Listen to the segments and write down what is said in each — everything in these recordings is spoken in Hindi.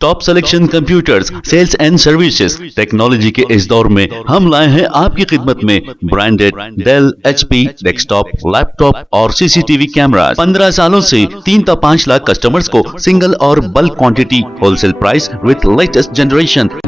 Top selection computers sales and services. Technology के इस दौर में हम लाए हैं आपकी खिदमत में branded Dell, HP, desktop, laptop और सीसीटीवी कैमरा। 15 सालों से 3 से 5 लाख कस्टमर्स को सिंगल और bulk quantity, wholesale price with latest generation.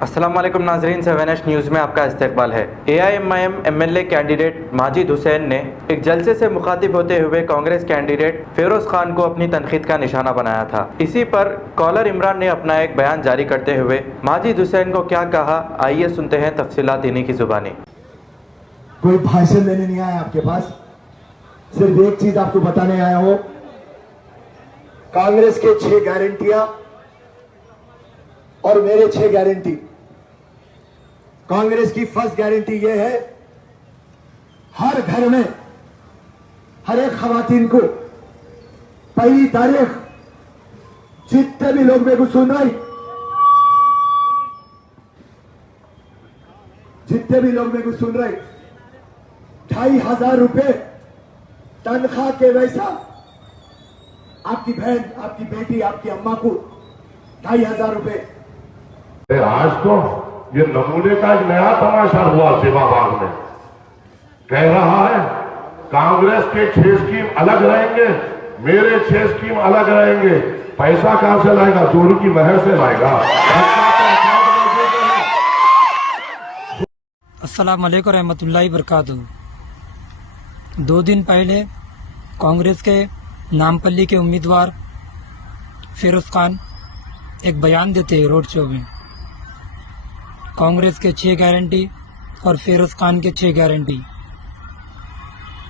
अस्सलाम वालेकुम नाजरीन, 7H न्यूज़ में आपका इस्तकबाल है। AIMIM MLA candidate Majid Hussain ने एक जलसे से मुखातिब होते हुए कांग्रेस कैंडिडेट फिरोज खान को अपनी तनकीद का निशाना बनाया था। इसी पर कॉलर इमरान ने अपना एक बयान जारी करते हुए माजिद हुसैन को क्या कहा, आइए सुनते हैं तफसीलात इन्हीं की जुबानी। कोई भाषण देने नहीं आया आपके पास, सिर्फ एक चीज आपको बताने आया हूं। कांग्रेस के 6 गारंटियां और मेरे 6 गारंटी। कांग्रेस की फर्स्ट गारंटी यह है, हर घर में हर एक खवातीन को 1 तारीख जितने भी लोग मेरे को सुन रहे, जितने भी लोग मेरे को सुन रहे, 2500 रुपए तनख्वाह के वैसा आपकी बहन, आपकी बेटी, आपकी अम्मा को 2500 रुपए। आज तो ये नमूने का एक नया तमाशा हुआ सेवाबाग में। कह रहा है कांग्रेस के 6 स्कीम अलग रहेंगे, मेरे 6 स्कीम अलग रहेंगे। पैसा कहां से लाएगा? चोरी की महर से लाएगा। अस्सलाम वालेकुम रहमतुल्लाहि बरकातहू। 2 दिन पहले कांग्रेस के नामपल्ली के उम्मीदवार फिरोज खान एक बयान देते रोड शो में, कांग्रेस के 6 गारंटी और फिरोज खान के 6 गारंटी।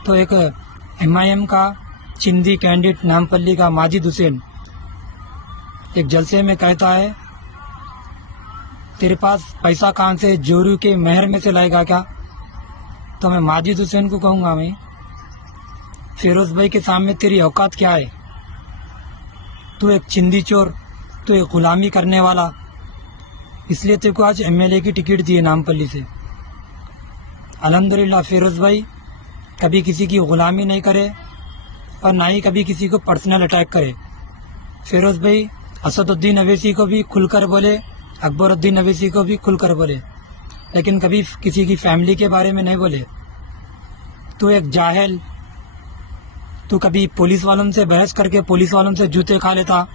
तो एक MIM का चिंदी कैंडिडेट नामपल्ली का माजिद हुसैन एक जलसे में कहता है, तेरे पास पैसा कहाँ से, जोरू के महर में से लाएगा क्या? तो मैं माजिद हुसैन को कहूँगा, मैं फिरोज भाई के सामने तेरी औकात क्या है? तू एक चिंदी चोर, तू एक गुलामी करने वाला, इसलिए तेरे को आज MLA की टिकट दी है नामपल्ली से। अल्हम्दुलिल्लाह फिरोज भाई कभी किसी की गुलामी नहीं करे और ना ही कभी किसी को पर्सनल अटैक करे। फिरोज भाई असदुद्दीन अवैसी को भी खुलकर बोले, अकबरुद्दीन अवैसी को भी खुलकर बोले, लेकिन कभी किसी की फैमिली के बारे में नहीं बोले। तू एक जाहिल, तू कभी पुलिस वालों से बहस करके पुलिस वालों से जूते खा लेता,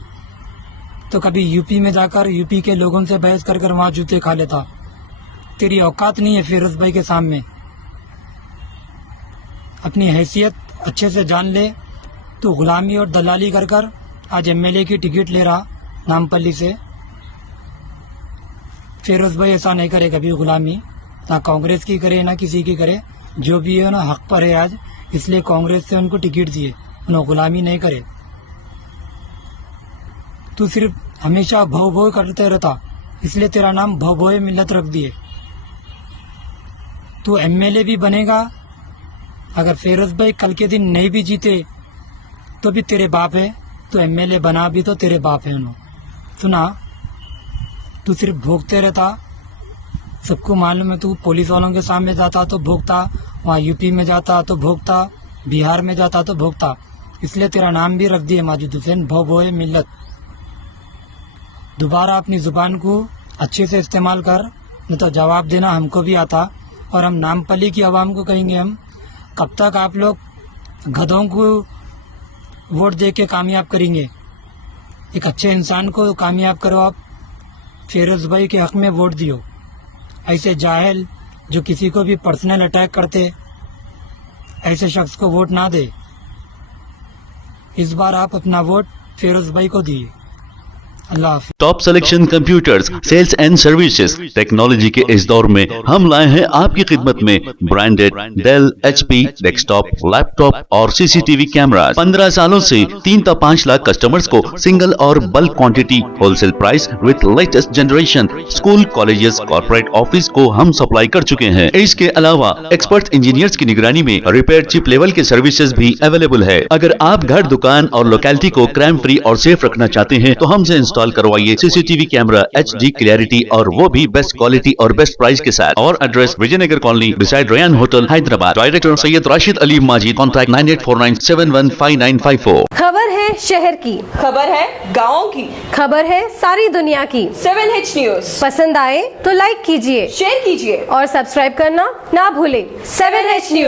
तो कभी यूपी में जाकर यूपी के लोगों से बहस कर वहाँ जूते खा लेता। तेरी औकात नहीं है फिरोज भाई के सामने। अपनी हैसियत अच्छे से जान ले। तू गुलामी और दलाली कर आज MLA की टिकट ले रहा नामपल्ली से। फिरोज भाई ऐसा नहीं करे कभी गुलामी, ना कांग्रेस की करे ना किसी की करे। जो भी है ना हक पर है आज, इसलिए कांग्रेस से उनको टिकट दिए, उन्होंने गुलामी नहीं करे। तू सिर्फ हमेशा भव भव करते रहता, इसलिए तेरा नाम भव भव मिल्लत रख दिए। तू MLA भी बनेगा, अगर फिरोज भाई कल के दिन नहीं भी जीते तो भी तेरे बाप है। तो MLA बना भी तो तेरे बाप है। उन्होंने सुना, तू सिर्फ भोगते रहता, सबको मालूम है। तू पुलिस वालों के सामने जाता तो भोगता, वहाँ यूपी में जाता तो भोगता, बिहार में जाता तो भोगता, इसलिए तेरा नाम भी रख दिए माजिद हुसैन भव भव मिल्लत। दोबारा अपनी जुबान को अच्छे से इस्तेमाल कर, नहीं तो जवाब देना हमको भी आता। और हम नामपल्ली की आवाम को कहेंगे, हम कब तक आप लोग गधों को वोट दे के कामयाब करेंगे? एक अच्छे इंसान को कामयाब करो आप। फिरोज भाई के हक में वोट दियो। ऐसे जाहिल जो किसी को भी पर्सनल अटैक करते, ऐसे शख्स को वोट ना दे। इस बार आप अपना वोट फिरोज भाई को दिए। Top selection computers sales and services. Technology के इस दौर में हम लाए हैं आपकी खिदमत में branded Dell, HP, desktop, laptop और सीसीटीवी कैमरा। 15 सालों से 3 से 5 लाख कस्टमर्स को सिंगल और bulk quantity, wholesale price with latest generation. School, colleges, corporate office को हम सप्लाई कर चुके हैं। इसके अलावा एक्सपर्ट इंजीनियर्स की निगरानी में रिपेयर चिप लेवल के सर्विसेज भी अवेलेबल है। अगर आप घर, दुकान और लोकेलिटी को क्राइम फ्री और सेफ रखना चाहते हैं तो हमसे इंस्टॉल करवाइए सीसीटीवी कैमरा HD क्लियरिटी और वो भी बेस्ट क्वालिटी और बेस्ट प्राइस के साथ। और address Vijaynagar colony beside Ryan hotel Hyderabad. Director Syed Rashid Ali Majid. Contact 9849715954। खबर है शहर की, खबर है गाँव की, खबर है सारी दुनिया की। 7H न्यूज पसंद आए तो लाइक कीजिए, शेयर कीजिए और सब्सक्राइब करना ना भूलें। 7H news.